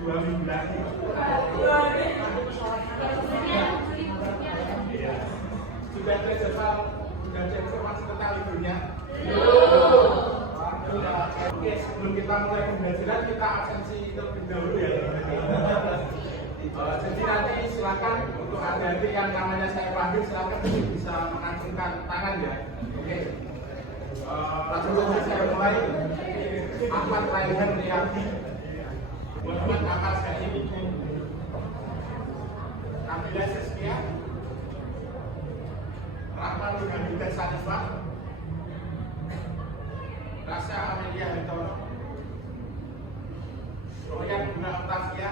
2 minggu lagi. Iya. Sudah terjadwal tentang liburnya? Oke, sebelum kita mulai pembelajaran kita absensi terlebih dahulu ya. Jadi nanti silakan untuk adik-adik yang namanya saya panggil silakan bisa mengacungkan tangan ya. Oke. Langsung saja saya mulai. Ahmad Raihan Riyadi, Muhammad Akal Sadi, Nabila Seskia, Rahman Luganduka Sanifah, Rasya Amelia Hitono, Royan Guna Octavia,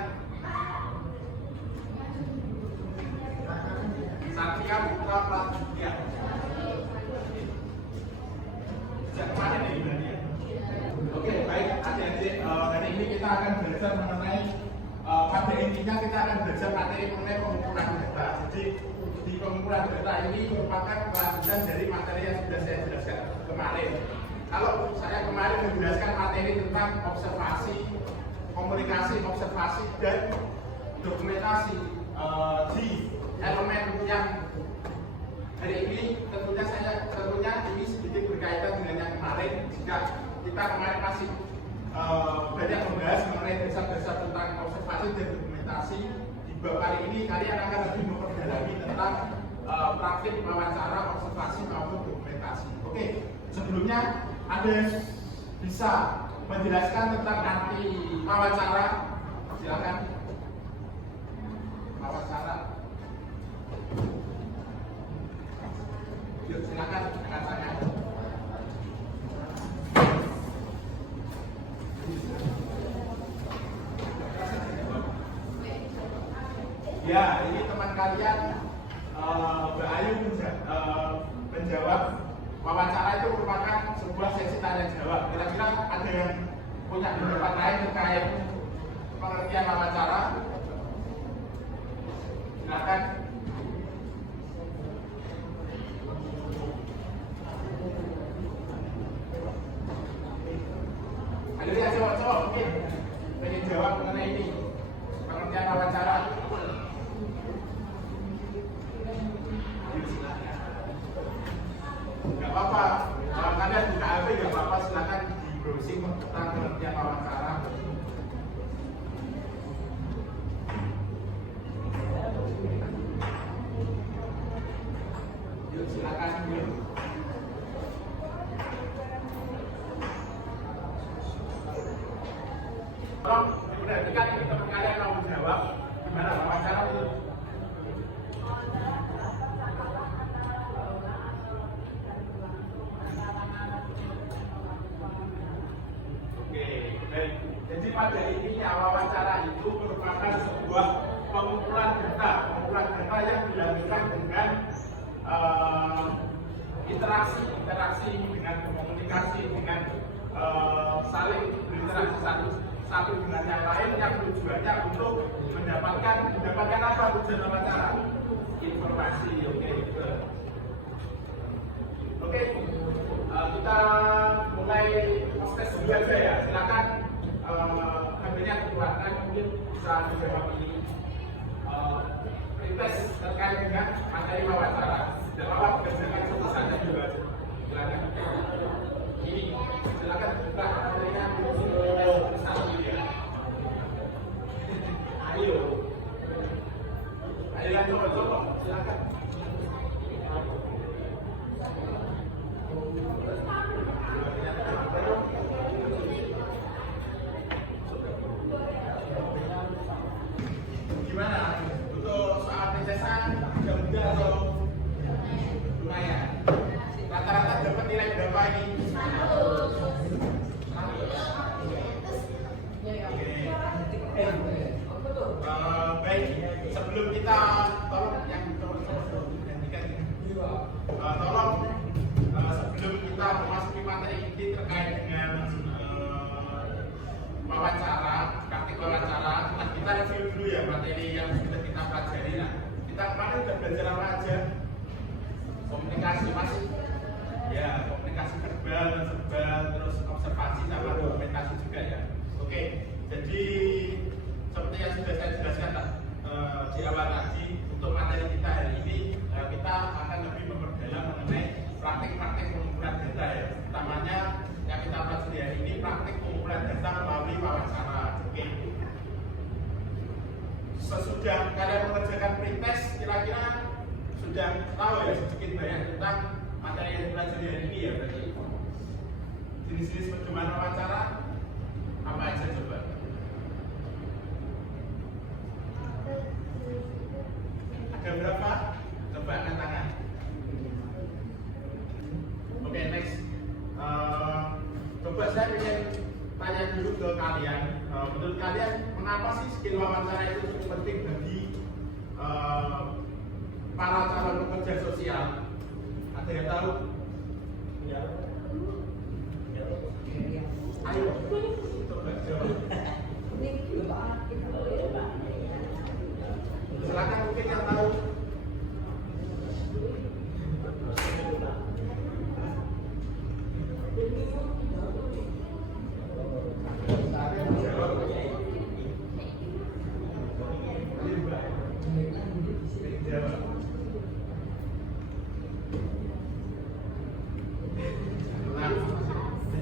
Satria Putra Pratidya. Sejak kemarin ya berarti ya. Oke, baik adik-adik, hari ini kita akan belajar mengenai pada intinya kita akan belajar materi mengenai pengumpulan data. Jadi di pengumpulan data ini merupakan kelanjutan dari materi yang sudah saya jelaskan kemarin. Kalau saya kemarin menjelaskan materi tentang observasi, komunikasi, observasi dan dokumentasi di elemen yang hari ini tentunya ini sedikit berkaitan dengan yang kemarin. Jika kita kemarin masih banyak membahas mengenai dasar-dasar tentang observasi dan dokumentasi, di bab kali ini kalian akan lebih memperdalami tentang praktik wawancara, observasi maupun dokumentasi. Oke, sebelumnya ada bisa menjelaskan tentang arti wawancara? Silakan. Wawancara. Yuk, silakan dengan tanya. Ya, ini teman kalian Mbak Ayu menjawab wawancara itu merupakan sebuah sesi tanya jawab. Kira-kira ada yang punya pendapat lain terkait pengertian wawancara? Silakan. Ada yang cowok-cowok mungkin pengen jawab mengenai ini pengertian wawancara. Gak apa-apa, kalau kalian buka HP gak apa-apa, silakan di browsing tentang pengertian wawancara. Yuk silakan. Tolong diperhatikan ini teman kalian mau jawab gimana wawancara itu. Jadi pada intinya wawancara itu merupakan sebuah pengumpulan data yang dilakukan dengan interaksi dengan komunikasi dengan saling berinteraksi satu dengan yang lain yang tujuannya untuk mendapatkan apa tujuan wawancara? Informasi. Oke, kita mulai proses dulu aja ya. Silakan. Ambilnya kekuatan mungkin bisa menjawab ini request terkait dengan materi wawancara. Jawab berdasarkan tentu saja juga. Silakan. Ini silakan buka materinya satu ya. Ayo coba silakan. Gimana? Untuk soal pencesan mudah atau lumayan? Rata-rata dapat nilai berapa ini? 100. Baik, sebelum kita tolong yang sebelum kita memasuki materi inti terkait dengan wawancara, praktik wawancara, kita review dulu ya materi yang sudah kita pelajari. Nah, kita kemarin sudah belajar apa aja? Komunikasi masih, ya komunikasi verbal, terus observasi sama dokumentasi juga ya. Oke, jadi jenis-jenis pedoman wawancara apa aja coba? Ada berapa? Coba angkat tangan. Oke, next. Coba saya ingin tanya dulu ke kalian. Menurut kalian, mengapa sih skill wawancara itu cukup penting bagi para calon pekerja sosial? Ada yang tahu? Ya. Ayo, coba jawab. Silakan mungkin yang tahu.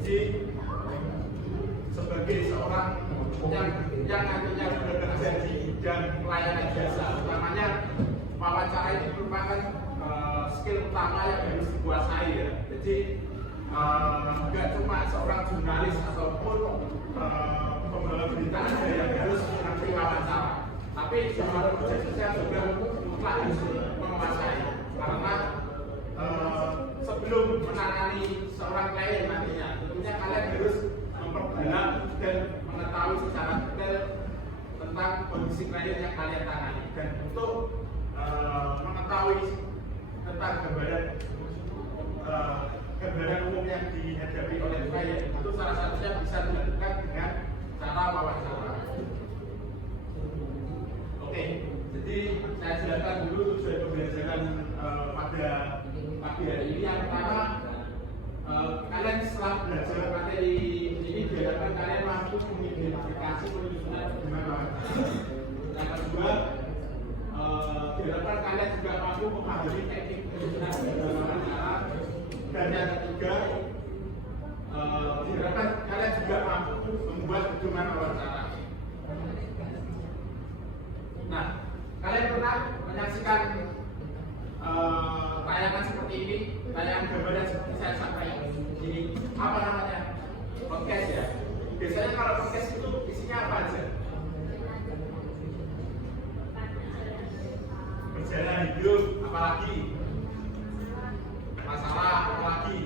Jadi sebagai seorang yang nantinya sudah bekerja di bidang pelayanan jasa, utamanya wawancara ini merupakan skill utama yang harus dikuasai ya. Jadi nggak cuma seorang jurnalis ataupun pembawa berita aja yang harus mengerti wawancara, tapi semua pekerja sosial juga harus menguasai, karena sebelum menangani seorang klien nantinya, tentunya kalian harus memperdalam dan mengetahui secara detail tentang kondisi klien yang kalian tangani, dan untuk mengetahui tentang gambaran umum yang dihadapi oleh klien, itu salah satunya bisa dilakukan dengan cara wawancara. Oke, jadi saya jelaskan dulu tujuan pembelajaran pada pagi hari ini. Yang pertama, kalian setelah belajar materi ini diharapkan kalian mampu mengidentifikasi penyusunan pedoman wawancara. Yang kedua, diharapkan kalian juga mampu memahami teknik penyusunan pedoman wawancara. Dan yang ketiga, diharapkan kalian juga mampu membuat pedoman wawancara. Nah, kalian pernah menyaksikan tayangan seperti ini, tayangan gambar seperti saya sampaikan ini, apa namanya? Podcast ya. Biasanya kalau podcast itu isinya apa aja? Perjalanan hidup, apalagi? Masalah, apalagi?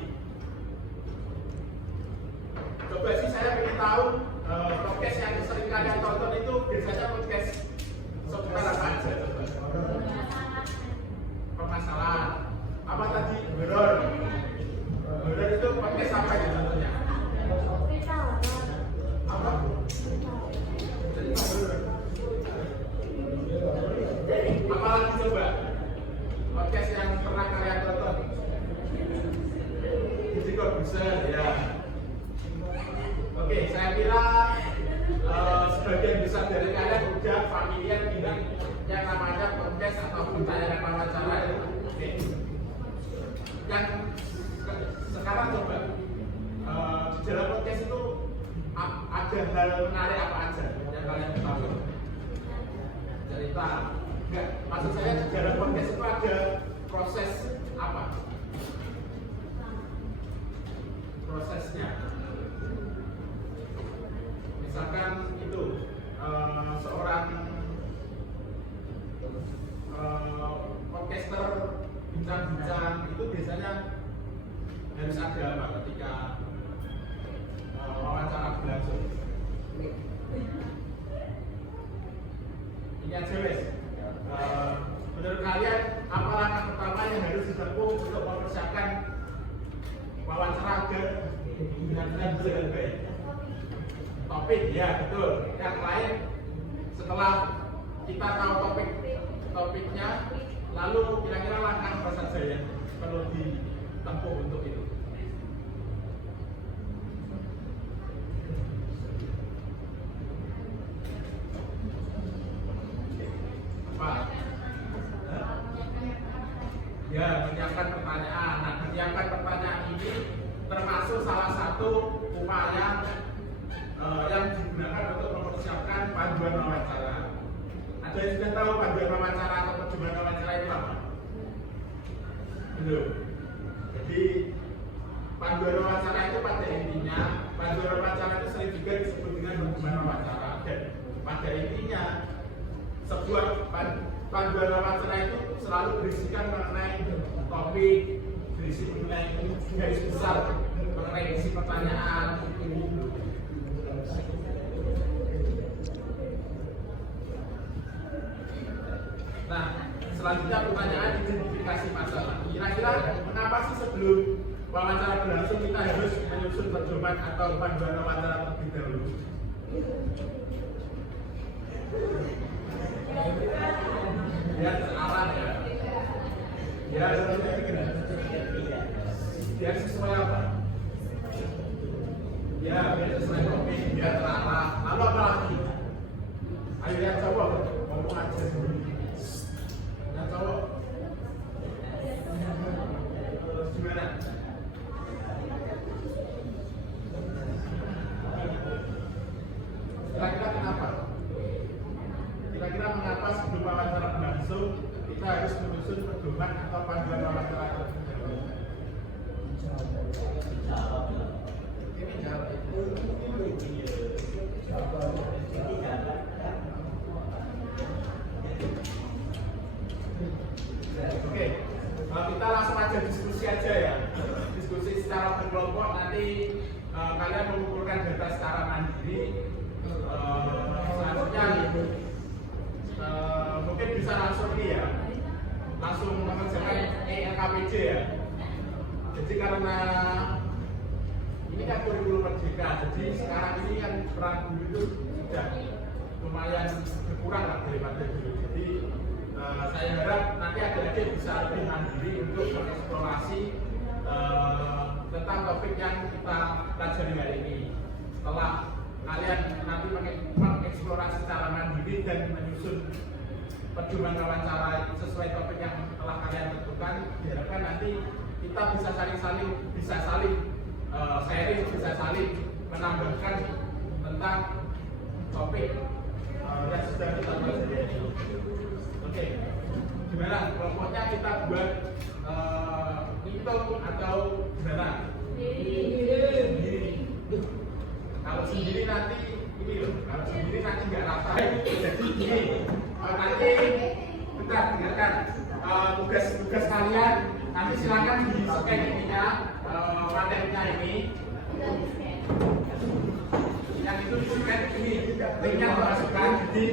Coba sih saya ingin tahu podcast yang sering kalian tonton itu biasanya podcast seputar apa aja? Permasalahan. Apa tadi? Horor. Horor itu podcast apa ya contohnya? Apa? Apalagi coba? Podcast yang pernah kalian tonton? Jadi kok bisa ya? Oke, saya kira sebagian besar dari kalian sudah familiar dengan yang namanya podcast atau tayangan wawancara ya. Oke. Dan sekarang coba di dalam podcast itu ada hal menarik apa aja yang kalian tahu? Cerita? Enggak, maksud saya di dalam podcast itu ada proses apa? Prosesnya. Misalkan itu seorang podcaster bincang-bincang itu biasanya harus ada apa ketika wawancara berlangsung? Ini aja wes. Menurut kalian apa langkah pertama yang harus ditempuh untuk mempersiapkan wawancara agar benar-benar berjalan baik? Topik, ya betul. Yang lain, setelah kita tahu topiknya, lalu kira-kira langkah apa saja yang perlu ditempuh untuk itu? Apa? Ya, menyiapkan pertanyaan. Nah, menyiapkan pertanyaan ini termasuk salah satu upaya yang digunakan untuk mempersiapkan panduan wawancara. Ada yang sudah tahu panduan wawancara atau pedoman wawancara itu apa? Belum. Jadi panduan wawancara itu pada intinya Panduan wawancara itu sering juga disebut dengan perjumpaan wawancara, dan pada intinya sebuah panduan wawancara itu selalu berisikan mengenai topik, berisi mengenai garis besar, mengenai isi pertanyaan. Nah, selanjutnya pertanyaan identifikasi masalah. Kira-kira mengapa sih sebelum wawancara berlangsung kita harus menyusun pedoman atau panduan wawancara terlebih dahulu? Biar terarah ya. Biar sesuai apa? Ya, biar sesuai topik, biar terarah. Lalu apa lagi? Ayo yang cowok, ngomong aja dulu. Yang cowok, gimana? Kira-kira kenapa? Kira-kira mengapa sebelum wawancara berlangsung kita harus menyusun pedoman atau panduan wawancara terlebih dahulu? Ini jawab itu. Oke, kita langsung aja diskusi aja ya. Diskusi secara berkelompok, nanti kalian mengumpulkan data secara mandiri. Selanjutnya mungkin bisa langsung ini ya, langsung mengerjakan ELKPJ ya. Jadi karena ini kan kurikulum merdeka, jadi sekarang ini kan peran guru itu sudah lumayan berkurang lah daripada dulu. Jadi saya harap nanti adik-adik bisa lebih mandiri untuk mengeksplorasi tentang topik yang kita pelajari hari ini. Setelah kalian nanti mengeksplorasi secara mandiri dan menyusun pedoman wawancara sesuai topik yang telah kalian tentukan, diharapkan nanti kita bisa saling sharing, bisa saling menambahkan tentang topik yang sudah kita pelajari. Oke, gimana? Kelompoknya kita buat hitung atau gimana? Kalau sendiri nanti ini loh, kalau sendiri nanti nggak rata. Jadi gini, nanti bentar dengarkan tugas kalian. Nanti silakan di scan ininya, materinya ini. Yang itu di scan ini, linknya dimasukkan. Jadi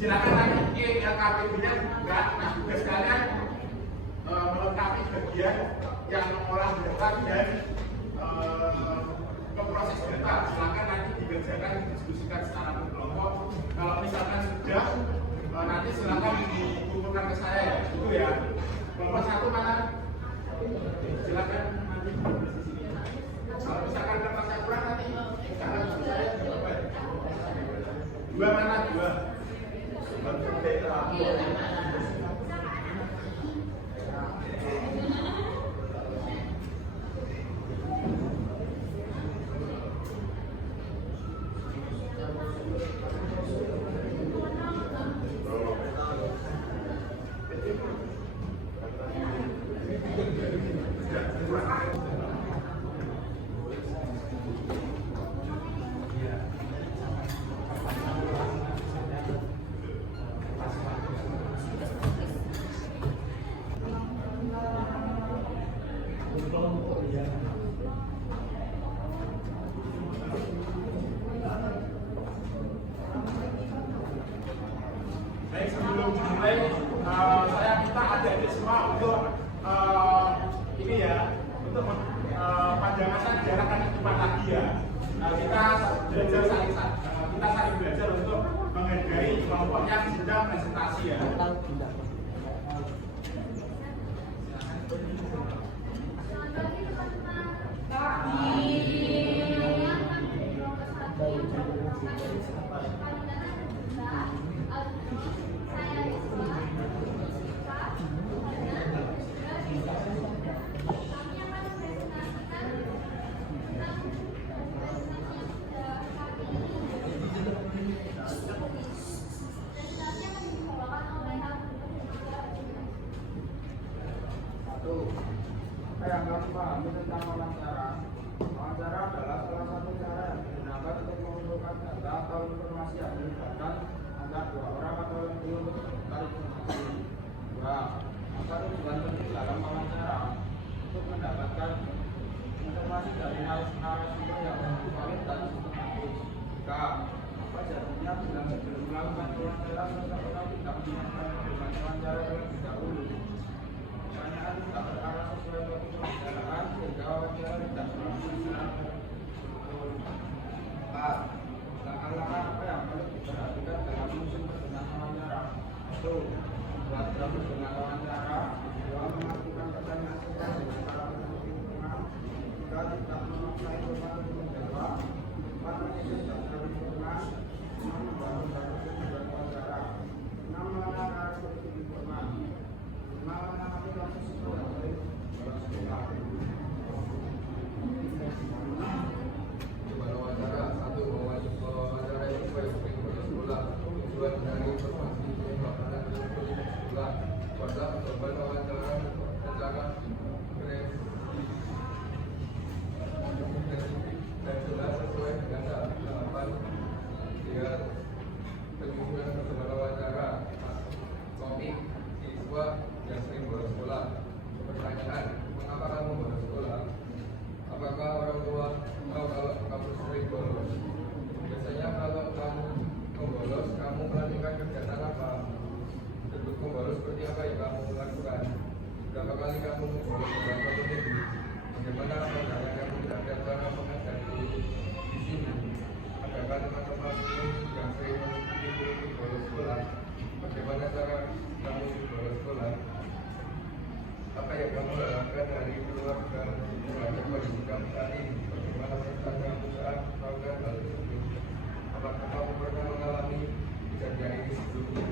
silakan nanti LKPB-nya buka. Nah, tugas kalian melengkapi bagian yang mengolah data dan proses data. Silakan nanti dikerjakan, didiskusikan secara berkelompok. Kalau misalkan sudah, nanti silakan dikumpulkan ke saya ya. Itu ya. Kelompok satu mana? Silakan nanti di sini. Kalau misalkan kertasnya kurang nanti silakan saya coba. Dua mana? Dua. Baik, sebelum dimulai, saya minta adik-adik semua untuk ini ya, untuk pandangan diarahkan ke depan lagi ya. Kita belajar saling belajar untuk menghargai kelompok yang sedang presentasi ya. Yang kamu pahami tentang wawancara. Wawancara adalah salah satu cara yang informasi yang melibatkan antara dua orang atau lebih untuk membuka informasi. Dua, apa tujuan penting dalam wawancara untuk mendapatkan informasi dari narasumber yang valid dan sistematis. Tiga, apa jadinya bila sebelum melakukan wawancara seseorang tidak menyiapkan wawancara terlebih dahulu. Pertanyaan tidak berarah sesuai topik pembicaraan sehingga wawancara tidak berlangsung secara betul. Empat, langkah-langkah apa yang perlu diperhatikan dalam menyusun pertanyaan wawancara? Satu, membuat grafik dengan wawancara. Dua, memastikan pertanyaan sesuai dengan para penerima. Tiga, tidak memaksa informasi untuk menjawab. Empat, menyusun daftar informasi. Enam, membangun daftar tujuan wawancara. Enam, mengenal narasi informasi. Lima, mengamati kasus sesuai dengan wawancara. Satu, wawancara itu sering berulang. Tujuan dari informasi pengembangan tersebut sekolah. Pada wawancara secara dan jelas sesuai dengan tahapan dia penyusunan pertemuan wawancara. Topik siswa yang sering bolos sekolah. Pertanyaan, mengapa kamu bolos sekolah? Apakah orang tua tahu kalau kamu sering bolos? Biasanya kalau kamu membolos, kamu melakukan kegiatan apa? Bentuk membolos seperti apa yang kamu lakukan? Berapa kali kamu membolos dalam satu minggu? Bagaimana caranya kamu tidak cara mengajar guru di sini? Adakah teman-temanmu yang sering mengikuti bolos sekolah? Bagaimana cara kamu bolos sekolah? Apa yang kamu harapkan dari keluarga terhadap kondisi kamu saat ini? Bagaimana perasaan kamu saat melakukan hal tersebut? Apakah kamu pernah mengalami kejadian ini sebelumnya?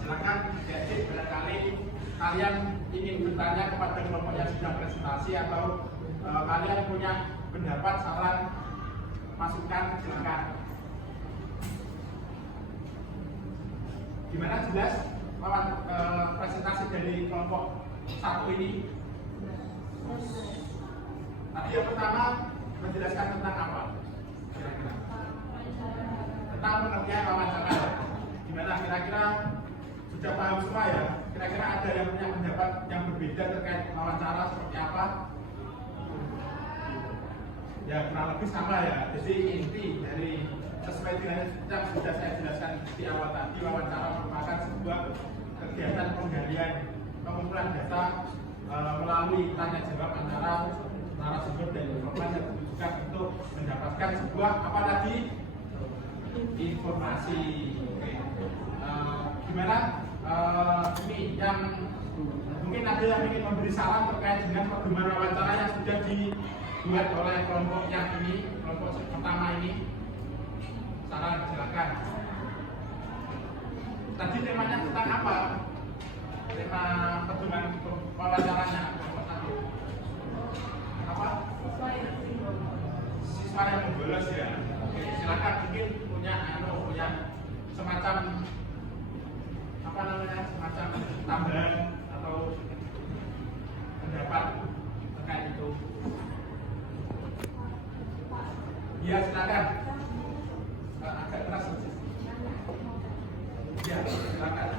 Silakan adik-adik, barangkali kalian ingin bertanya kepada kelompok yang sedang presentasi atau kalian punya pendapat, saran, masukan, silakan. Gimana, jelas presentasi dari kelompok satu ini? Tadi yang pertama menjelaskan tentang apa? Kira-kira tentang pengertian wawancara. Gimana kira-kira? Sudah paham semua ya? Kira-kira ada yang punya pendapat yang berbeda terkait wawancara seperti apa? Ya kurang lebih sama ya. Jadi inti dari sesuai dengan yang sudah saya jelaskan di awal tadi, wawancara merupakan sebuah kegiatan penggalian pengumpulan data melalui tanya jawab antara narasumber dan informan yang ditujukan untuk mendapatkan sebuah apa tadi? Informasi. Oke. Gimana? Ini yang mungkin ada yang ingin memberi saran terkait dengan pedoman wawancara yang sudah dibuat oleh kelompok yang ini, kelompok pertama ini. Saran, silakan. Tadi temanya tentang apa? Tema pedoman wawancaranya kelompok satu. Apa? Siswa yang membolos ya. Oke, silakan mungkin punya semacam apa namanya, semacam tambahan atau pendapat terkait itu. Ya silakan. Agak keras saja. Ya silakan.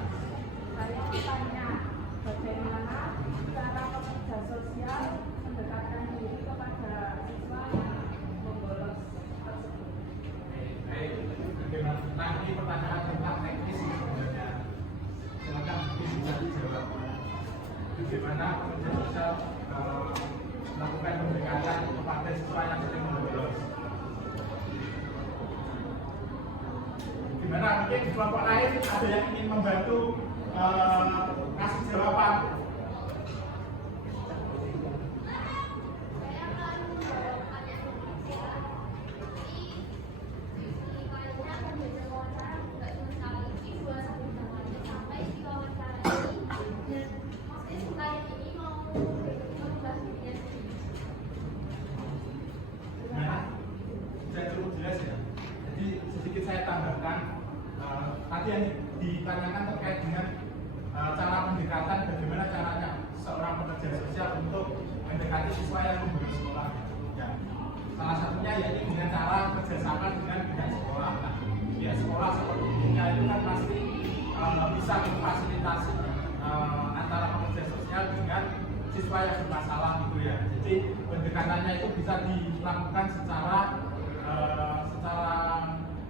Saya bertanya, bagaimana cara pekerja sosial mendekatkan diri kepada siswa yang membolos tersebut? Baik, bagaimana? Nah, ini pertanyaan tentang teknis sebenarnya. Silakan mungkin bisa dijawab. Bagaimana pekerja sosial melakukan pendekatan kepada siswa yang sering membolos? Gimana? Mungkin di kelompok lain ada yang ingin membantu kasih jawaban. Sudah cukup jelas ya. Jadi sedikit saya tambahkan, tadi yang ditanyakan terkait dengan cara pendekatan, bagaimana caranya seorang pekerja sosial untuk mendekati siswa yang membolos sekolah. Ya. Salah satunya yaitu dengan cara kerjasama dengan pihak sekolah. Nah, pihak sekolah seperti gurunya itu kan pasti bisa memfasilitasi antara pekerja sosial dengan siswa yang bermasalah gitu ya. Jadi pendekatannya itu bisa dilakukan secara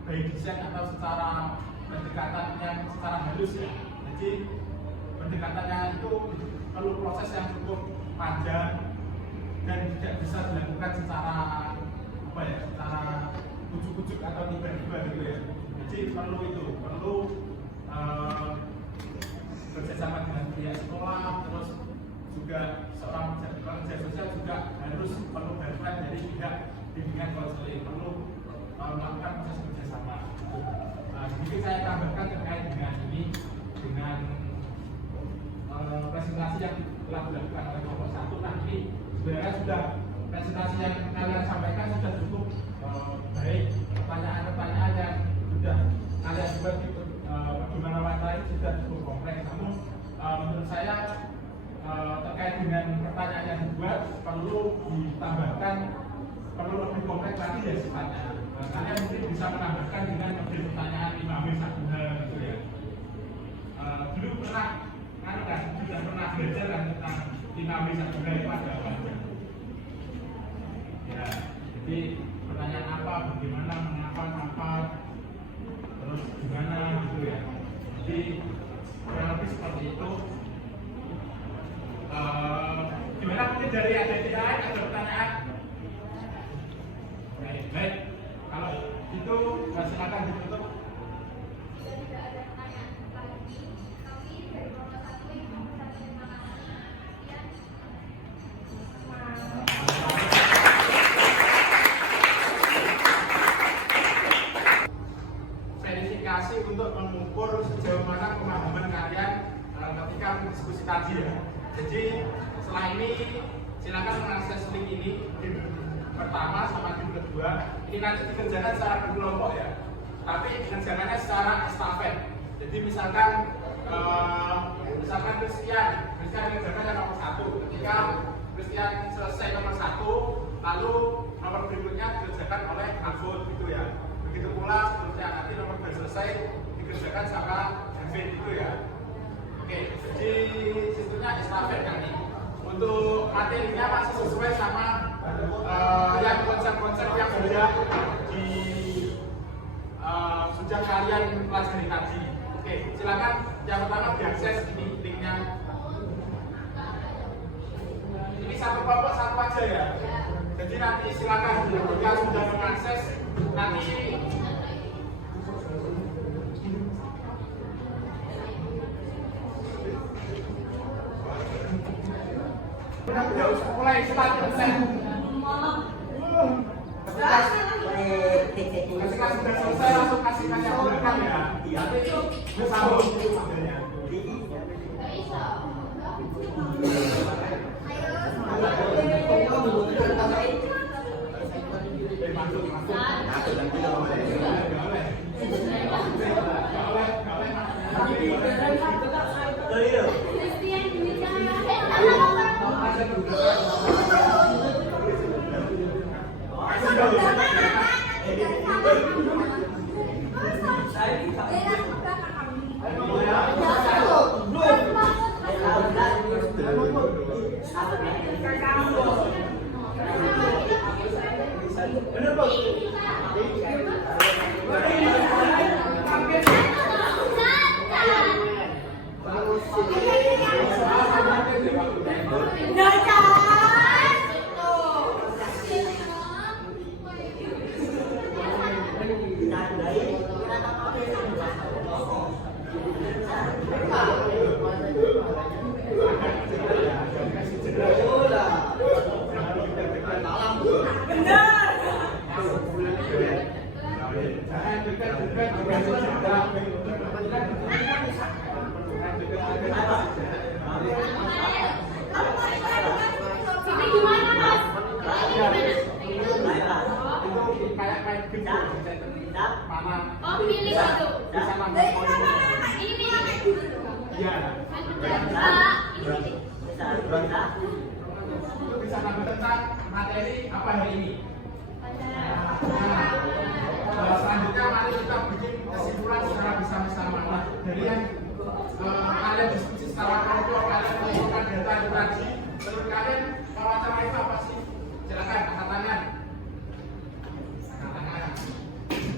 by design atau secara pendekatan yang secara halus ya. Jadi pendekatannya itu perlu proses yang cukup panjang dan tidak bisa dilakukan secara secara ujuk-ujuk atau tiba-tiba gitu ya. Jadi perlu bekerjasama dengan pihak sekolah, terus juga seorang pekerja sosial juga harus perlu bantuan dari pihak bimbingan konseling, perlu melakukan proses kerjasama. Sedikit saya tambahkan terkait dengan ini, dengan presentasi yang telah dilakukan oleh kelompok 1. Nah, ini sebenarnya sudah presentasi yang kalian sampaikan sudah cukup baik. Pertanyaan-pertanyaan yang sudah kalian buat di perkembangan lain sudah cukup kompleks. Namun menurut saya terkait dengan pertanyaan yang dibuat perlu ditambahkan, perlu lebih kompleks lagi ya sifatnya. Kalian mungkin bisa menambahkan dengan memberi pertanyaan 5W 1H gitu ya. Dulu sudah pernah belajar kan tentang 5W 1H itu ada apa aja? Ya, jadi pertanyaan apa, bagaimana, mengapa, apa, terus gimana gitu ya. Jadi kurang lebih seperti itu. Gimana mungkin dari adik lain ada pertanyaan? Baik. Kalau itu silakan ditutup. Tidak ada pertanyaan lagi. Kami dari kelompok 1 yang mau terima kasih. Verifikasi untuk mengukur sejauh mana pemahaman kalian ketika berdiskusi tadi ya. Jadi setelah ini silakan mengakses link ini, game pertama sama game kedua. Ini nanti dikerjakan secara berkelompok ya, tapi dikerjakannya secara estafet. Jadi misalkan Christian mengerjakan yang nomor 1. Ketika Christian selesai nomor 1, lalu nomor berikutnya dikerjakan oleh Mahfud gitu ya. Begitu pula seterusnya, nanti nomor selesai dikerjakan sama David gitu ya. Oke, jadi sistemnya estafet kan ini. Untuk materinya masih sesuai sama yang konsep-konsep yang sudah kalian pelajari tadi. Oke, silakan yang pertama diakses ini linknya. Ini satu kelompok satu aja ya. Jadi nanti silakan jika sudah mengakses nanti mulai start persen. Ketika sudah selesai langsung kasihkan yang belakang ya. Nanti bersambung hasilnya. Bener bos. Oh, pilih itu. Ini. Ya. Ini. Untuk bisa nambah tentang materi apa hari ini. Selanjutnya mari kita bikin kesimpulan secara bersama-sama. Nah, dari yang kalian diskusi secara kelompok, kalian mengumpulkan data itu tadi, menurut kalian wawancara itu apa sih? Silakan angkat tangan.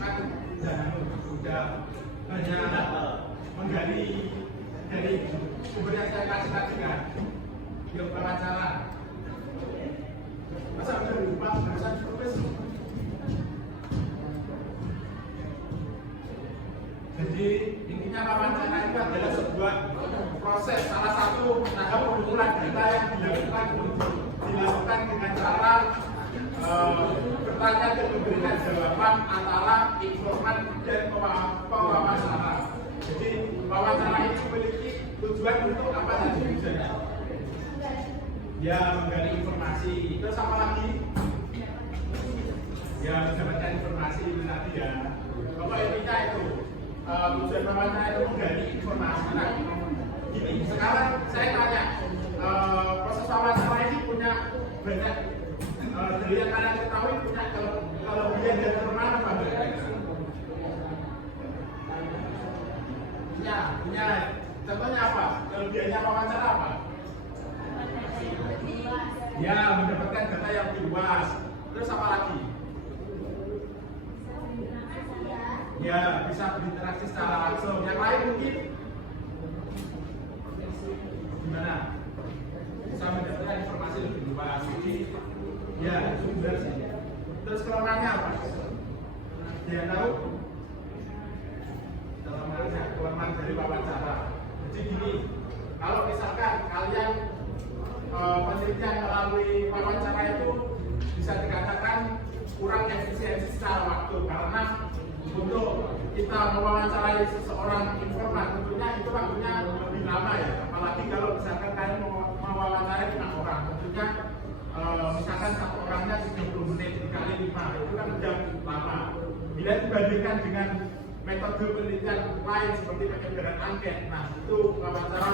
Kan jangan udah hanya menggali dari sumber yang saya kasih tadi kan, yang wawancara. Masa udah lupa barusan terus. Jadi intinya wawancara itu adalah sebuah proses, salah satu tahap pengumpulan data yang dilakukan dengan cara bertanya dan memberikan jawaban antara informan dan pewawancara. Jadi wawancara itu memiliki tujuan untuk apa saja misalnya? Ya menggali informasi. Terus apa lagi? Ya mendapatkan informasi itu tadi ya. Pokoknya intinya itu. Tujuan wawancara itu menggali informasi. Nah, gini, sekarang saya tanya, proses wawancara ini punya banyak dari yang kalian ketahui punya kelebihan dan kelemahan apa enggak? Punya. Contohnya apa? Kelebihannya wawancara apa? Ya, mendapatkan data yang lebih luas. Terus apa lagi? Ya, bisa berinteraksi secara langsung. Yang lain mungkin gimana? Bisa mendapatkan informasi lebih luas. Jadi, ya, itu benar sih. Terus kelemahannya apa? Dia tahu? Kelemahan dari wawancara. Jadi gini, kalau misalkan kalian penelitian melalui wawancara itu bisa dikatakan kurang efisiensi secara waktu karena untuk kita mewawancarai seseorang informan tentunya itu waktunya lebih lama ya, apalagi kalau misalkan kalian mewawancarai 5 orang tentunya misalkan satu orangnya 30 menit dikali 5 itu kan jam lama. Bila dibandingkan dengan metode penelitian lain seperti penyebaran angket, nah itu wawancara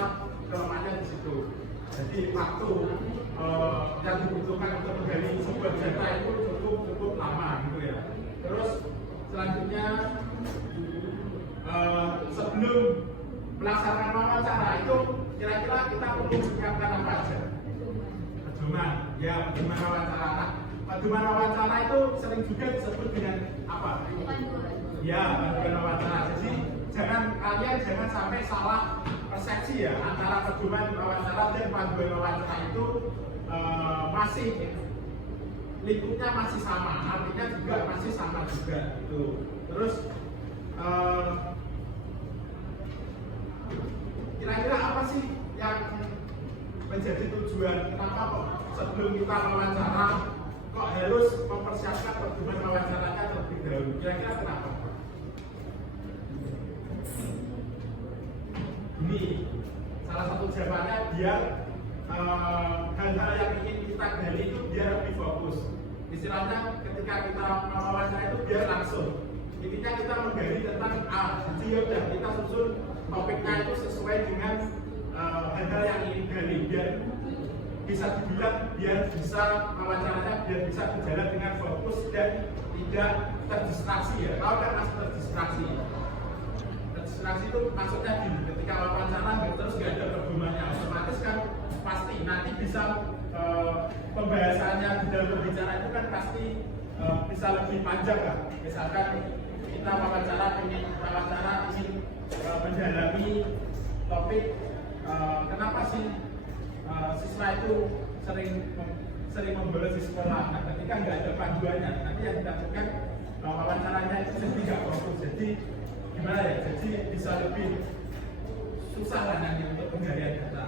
kelemahannya di situ. Jadi waktu yang dibutuhkan untuk menggali sebuah data itu cukup lama gitu ya. Terus selanjutnya sebelum melaksanakan wawancara itu kira-kira kita perlu menyiapkan apa aja? Pedoman, ya pedoman wawancara. Nah, pedoman wawancara itu sering juga disebut dengan apa? Ya, panduan wawancara. Jadi kalian jangan sampai salah persepsi ya antara pedoman wawancara dan panduan wawancara itu masih lingkupnya masih sama, artinya juga masih sama juga gitu. Terus kira-kira apa sih yang menjadi tujuan kenapa kok sebelum kita wawancara kok harus mempersiapkan pedoman wawancaranya terlebih dahulu? Kira-kira kenapa? Ini salah satu jawabannya biar hal-hal yang ingin kita gali itu biar lebih fokus. Istilahnya ketika kita mewawancara itu biar langsung. Intinya kita menggali tentang A. Jadi yaudah kita susun topiknya itu sesuai dengan hal-hal yang ingin gali biar bisa dibilang biar bisa wawancaranya biar bisa berjalan dengan fokus dan tidak terdistraksi ya. Tahu kan mas terdistraksi? Terdistraksi itu maksudnya gini, ketika wawancara terus nggak ada pedomannya otomatis kan pasti nanti bisa pembahasannya di dalam berbicara itu kan pasti bisa lebih panjang kan. Misalkan kita wawancara ingin mendalami topik kenapa sih siswa itu sering membolos di sekolah. Nah, ketika nggak ada panduannya, nanti yang ditakutkan wawancaranya itu jadi nggak fokus. Jadi gimana ya? Jadi bisa lebih susah lah nanti untuk penggalian data.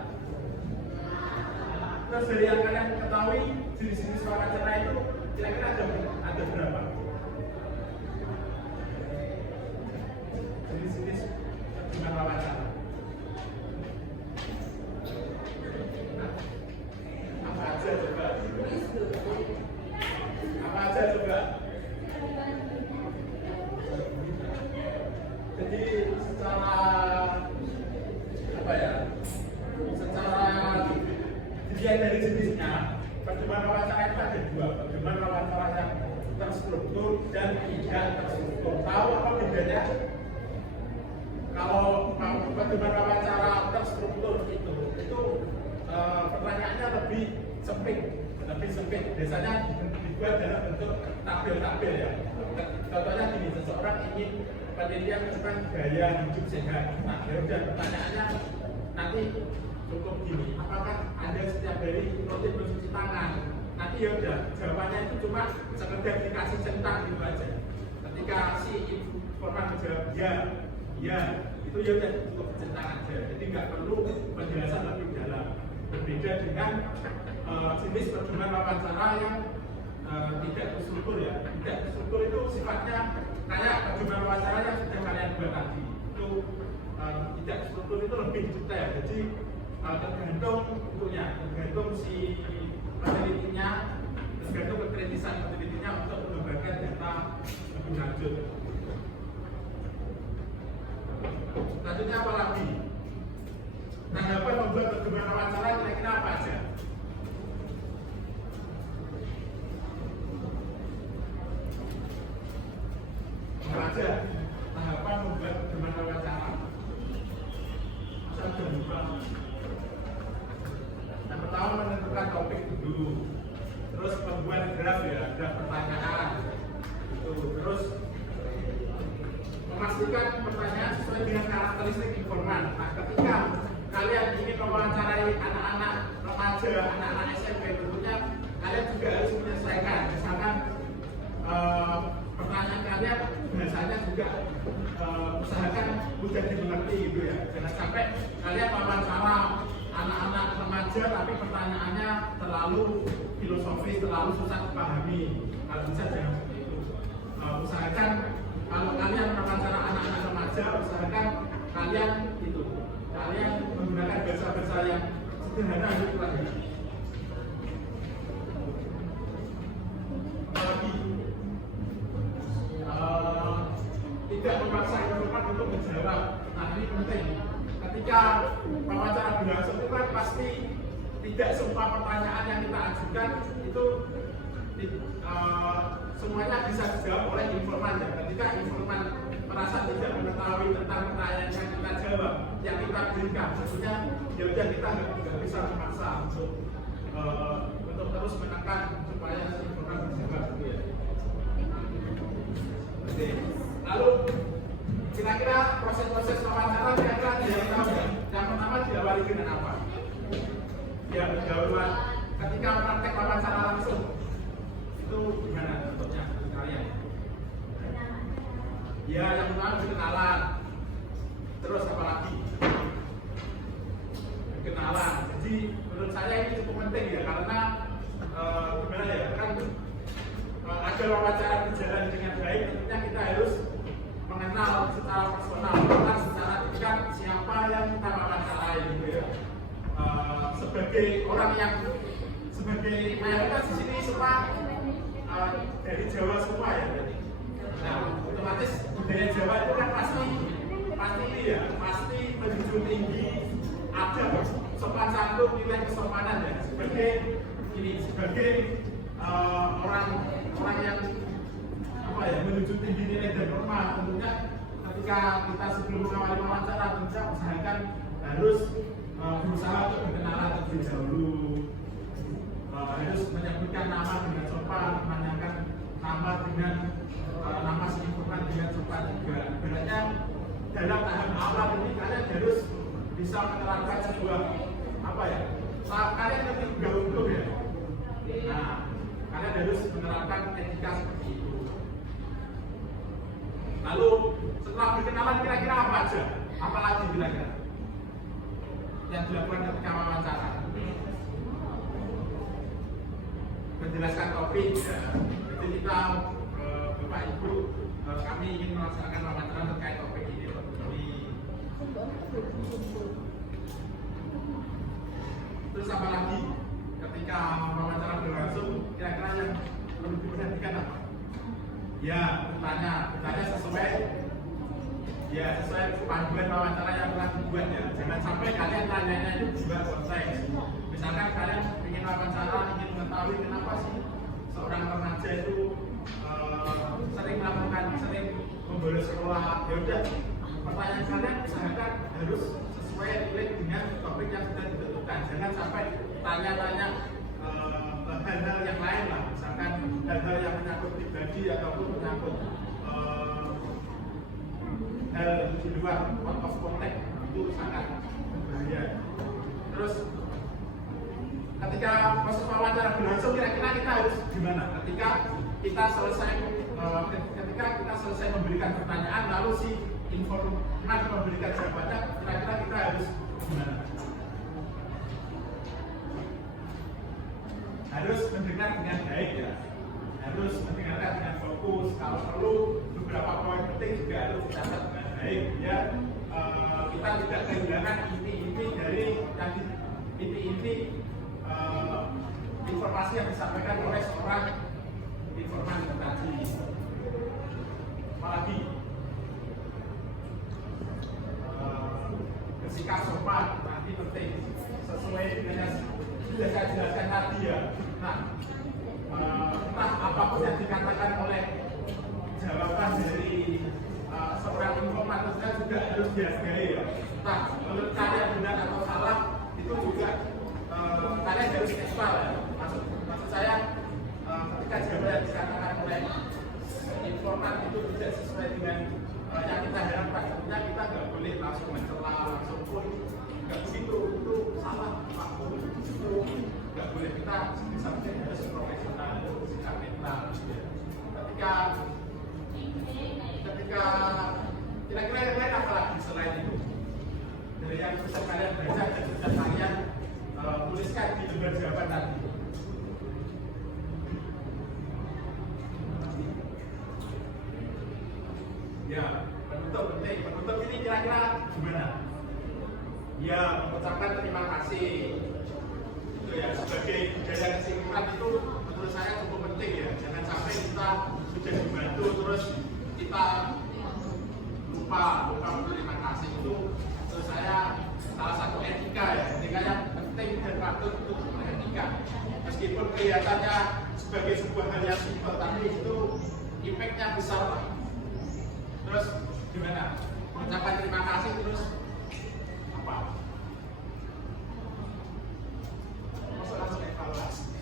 Terus dari yang kalian ketahui jenis-jenis wawancara itu kira-kira ada berapa? Jenis-jenis dengan wawancara. Apa aja coba? Apa aja coba? Jadi secara apa ya? Secara dilihat dari jenisnya percobaan wawancara itu ada dua, percobaan wawancara yang terstruktur dan tidak terstruktur. Tahu apa bedanya? Kalau percobaan wawancara terstruktur itu pertanyaannya lebih sempit. Biasanya dibuat dalam bentuk tabel-tabel ya. Contohnya gini, seseorang ingin penelitian tentang gaya hidup sehat. Nah, dan pertanyaannya nanti cukup gini, apakah Anda setiap hari rutin mencuci tangan? Nanti ya udah, jawabannya itu cuma sekedar dikasih centang gitu aja. Ketika si informan menjawab ya, itu ya udah cukup centang aja. Jadi nggak perlu penjelasan lebih dalam. Berbeda dengan jenis percobaan wawancara yang tidak terstruktur ya. Tidak terstruktur itu sifatnya kayak percobaan wawancara yang sudah kalian buat tadi. Itu tidak terstruktur itu lebih detail. Jadi tergantung bentuknya, tergantung si penelitinya, tergantung kekritisan penelitinya untuk mengembangkan data lebih lanjut. Selanjutnya apa lagi? Tanggapan membuat percobaan wawancara kira-kira apa aja? Apa aja? Tanggapan membuat percobaan wawancara. Saya sudah lupa. Yang pertama menentukan topik dulu, terus membuat graf pertanyaan, terus memastikan pertanyaan sesuai dengan karakteristik informan. Nah, ketika kalian ingin mewawancarai anak-anak remaja, anak-anak SMP, tentunya kalian juga harus menyelesaikan. Misalkan pertanyaan kalian biasanya juga usahakan mudah dimengerti gitu ya. Jangan sampai kalian mewawancara anak-anak remaja tapi pertanyaannya terlalu filosofis, terlalu susah dipahami. Kalau bisa jangan seperti itu. Usahakan kalau kalian mewawancara anak-anak remaja, usahakan kalian menggunakan bahasa-bahasa yang sederhana gitu lagi. Apalagi tidak memaksa informan untuk menjawab. Nah, ini penting. Ketika wawancara berlangsung itu kan pasti tidak semua pertanyaan yang kita ajukan itu semuanya bisa dijawab oleh informan ya. Ketika informan merasa tidak mengetahui tentang pertanyaan yang kita jawab, yang kita berikan, tentunya ya udah kita nggak bisa memaksa untuk terus menekan supaya si informan dijawab gitu ya. Oke. Lalu kira-kira proses-proses wawancara kira-kira yang tahu ya? Yang pertama diawali dengan apa? Ya, pendahuluan ketika praktek wawancara langsung itu gimana contohnya kalian? Ya, yang pertama kenalan. Terus apa lagi? Kenalan. Jadi menurut saya ini cukup penting ya, karena gimana ya, kan agar wawancara berjalan dengan baik, tentunya kita harus mengenal secara personal, mengenal secara dekat siapa yang kita wawancarai gitu ya. Sebagai orang yang sebagai mayoritas di sini semua dari Jawa semua ya. Nah, otomatis budaya Jawa itu kan pasti menjunjung tinggi ada sopan santun, nilai kesopanan ya. Sebagai orang yang menjunjung tinggi nilai dan norma, tentunya ketika kita sebelum mengawali wawancara tentunya usahakan harus berusaha untuk berkenalan terlebih dahulu, harus menyebutkan nama dengan sopan, menanyakan nama dengan nama si informan dengan sopan juga. Ibaratnya dalam tahap awal ini kalian harus bisa menerapkan sebuah kalian ngerti gaul ya. Nah, kalian harus menerapkan etika seperti itu. Lalu setelah berkenalan kira-kira apa aja? Apalagi kira-kira yang dilakukan ketika wawancara? Menjelaskan topik ya. Jadi kita Bapak Ibu kami ingin melaksanakan wawancara terkait topik ini. Terus apa lagi? Ketika wawancara berlangsung, kira-kira yang perlu diperhatikan apa? Ya, bertanya sesuai panduan wawancara yang telah dibuat ya. Jangan sampai kalian tanyanya itu juga konteks. Misalkan kalian ingin wawancara, ingin mengetahui setelah ya udah pertanyaan kalian usahakan harus sesuai relate dengan topik yang sudah ditentukan. Jangan sampai tanya-tanya hal-hal yang lain lah, misalkan hal-hal yang menyangkut pribadi ataupun menyangkut hal di luar out of context, itu sangat berbahaya. Terus ketika proses wawancara berlangsung, kira-kira kita harus gimana? Ketika kita selesai memberikan pertanyaan, lalu si informan memberikan jawabannya, kira-kira kita harus gimana? Harus mendengar dengan baik ya, harus mendengarkan dengan fokus. Kalau perlu beberapa poin penting juga harus dicatat dengan baik ya. Kita tidak kehilangan inti-inti dari informasi yang disampaikan oleh seorang informan tadi. Apalagi bersikap sopan nanti penting sesuai dengan yang sudah saya jelaskan tadi ya. Nah, entah apapun yang dikatakan oleh jawaban dari seorang informan itu juga harus dihargai ya. Entah menurut kalian benar atau salah, itu juga kalian harus netral ya. Maksud saya ketika jawaban yang dikatakan oleh informan itu tidak sesuai dengan yang kita harapkan, tentunya kita nggak boleh langsung mencela, langsung pun nggak begitu, itu salah apapun itu nggak boleh. Kita sampai harus profesional, sikap netral ya. Ketika kira-kira yang lain apa lagi selain itu dari yang bisa kalian baca dan bisa kalian tuliskan di lembar jawaban tadi. Ya, penutup penting. Penutup ini kira-kira gimana? Ya, mengucapkan terima kasih. Itu ya, sebagai budaya kesimpulan itu menurut saya cukup penting ya. Jangan sampai kita sudah dibantu terus kita lupa berterima kasih. Itu menurut saya salah satu etika ya. Etika yang penting dan patut untuk etika. Meskipun kelihatannya sebagai sebuah hal yang simpel, tapi itu impact-nya besar lah. Terus gimana? Mengucapkan terima kasih terus apa? Langsung evaluasi.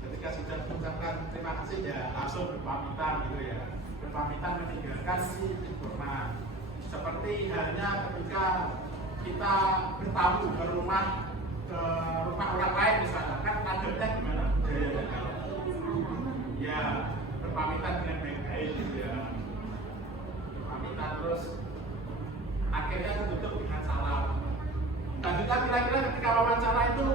Ketika sudah mengucapkan terima kasih ya langsung berpamitan gitu ya. Berpamitan meninggalkan si informan. Seperti halnya ketika kita bertamu ke rumah orang lain misalnya, kan adatnya gimana? Ya berpamitan dengan baik-baik gitu ya. Terus akhirnya tutup dengan salam. Dan juga kira-kira ketika wawancara itu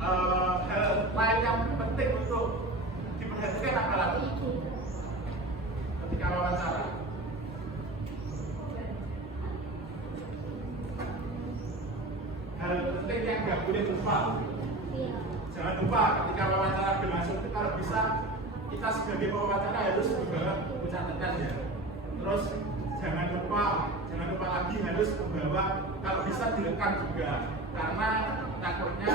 hal lain yang penting untuk diperhatikan apa lagi ketika wawancara? Hal penting yang nggak boleh lupa. Jangan lupa ketika wawancara berlangsung itu kalau bisa kita sebagai pewawancara harus membawa catatan ya. Terus jangan lupa lagi harus membawa, kalau bisa direkam juga, karena takutnya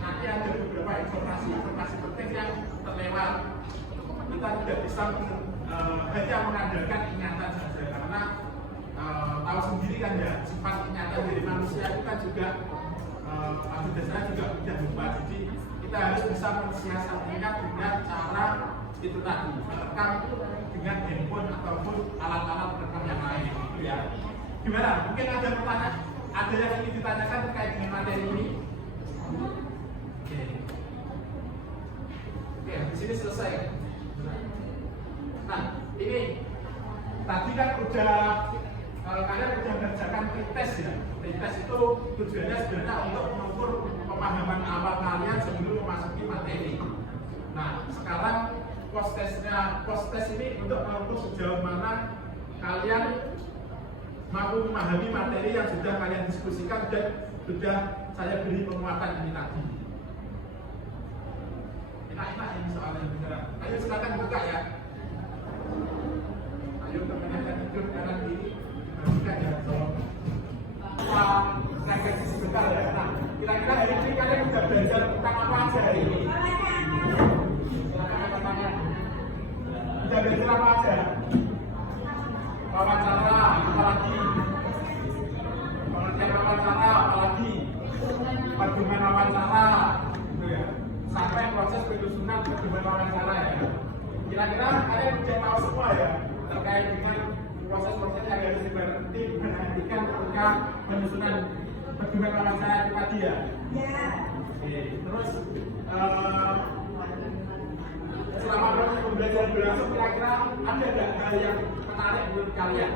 nanti ada beberapa informasi penting yang terlewat. Kita tidak bisa hanya mengandalkan ingatan saja, karena tahu sendiri kan ya, sifat ingatan dari manusia itu kan juga pada dasarnya juga mudah lupa. Jadi kita harus bisa mensiasatinya dengan cara itu tadi, merekam dengan handphone ataupun alat-alat perekam yang lain gitu ya. Gimana? Mungkin ada pertanyaan, ada yang ingin ditanyakan terkait dengan materi ini? Oke, di sini selesai. Nah, ini tadi kan kalian udah mengerjakan pretest ya. Pretest itu tujuannya sebenarnya untuk mengukur pemahaman awal kalian sebelum memasuki materi. Nah, sekarang post test ini untuk mengukur sejauh mana kalian mampu memahami materi yang sudah kalian diskusikan dan sudah saya beri penguatan ini tadi. Enak-enak ini soalnya beneran. Ayo silakan buka ya. Ayo teman-teman yang hidup kanan kiri buka ya. Saya sebentar ya. Nah, kira-kira hari ini kalian sudah belajar tentang apa aja hari ini? Sudah belajar apa aja? penyusunan dokumen wawancara ya. Kira-kira kalian udah tahu semua ya terkait dengan proses-proses yang harus diperhatikan ketika penyusunan dokumen wawancara itu tadi ya. Ya. Oke, terus selama proses pembelajaran berlangsung kira-kira ada nggak hal yang menarik menurut kalian?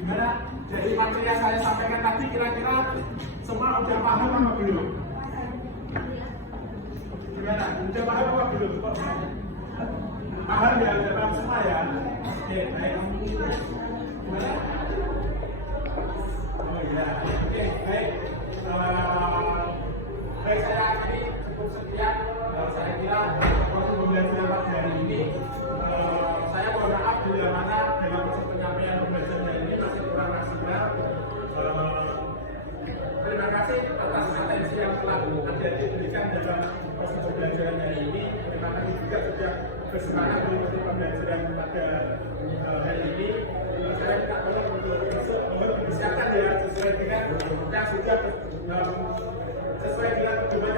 Gimana? Dari materi yang saya sampaikan tadi kira-kira semua udah paham apa belum? Gimana? Udah paham apa belum? Paham ya? Udah paham semua ya? Oke, baik. Gimana? Oh iya, oke, baik. Baik, saya akhiri cukup sekian. Saya kira waktu pembelajaran pada hari ini saya mohon maaf bila mana dalam proses penyampaian pembelajaran hari ini masih kurang maksimal. Terima kasih atas atensi yang telah Anda diberikan dalam proses pembelajaran hari ini. Terima kasih juga sudah bersemangat mengikuti pembelajaran pada hari ini. Saya minta tolong untuk besok mohon dipersiapkan ya sesuai dengan yang sudah sesuai dengan pedoman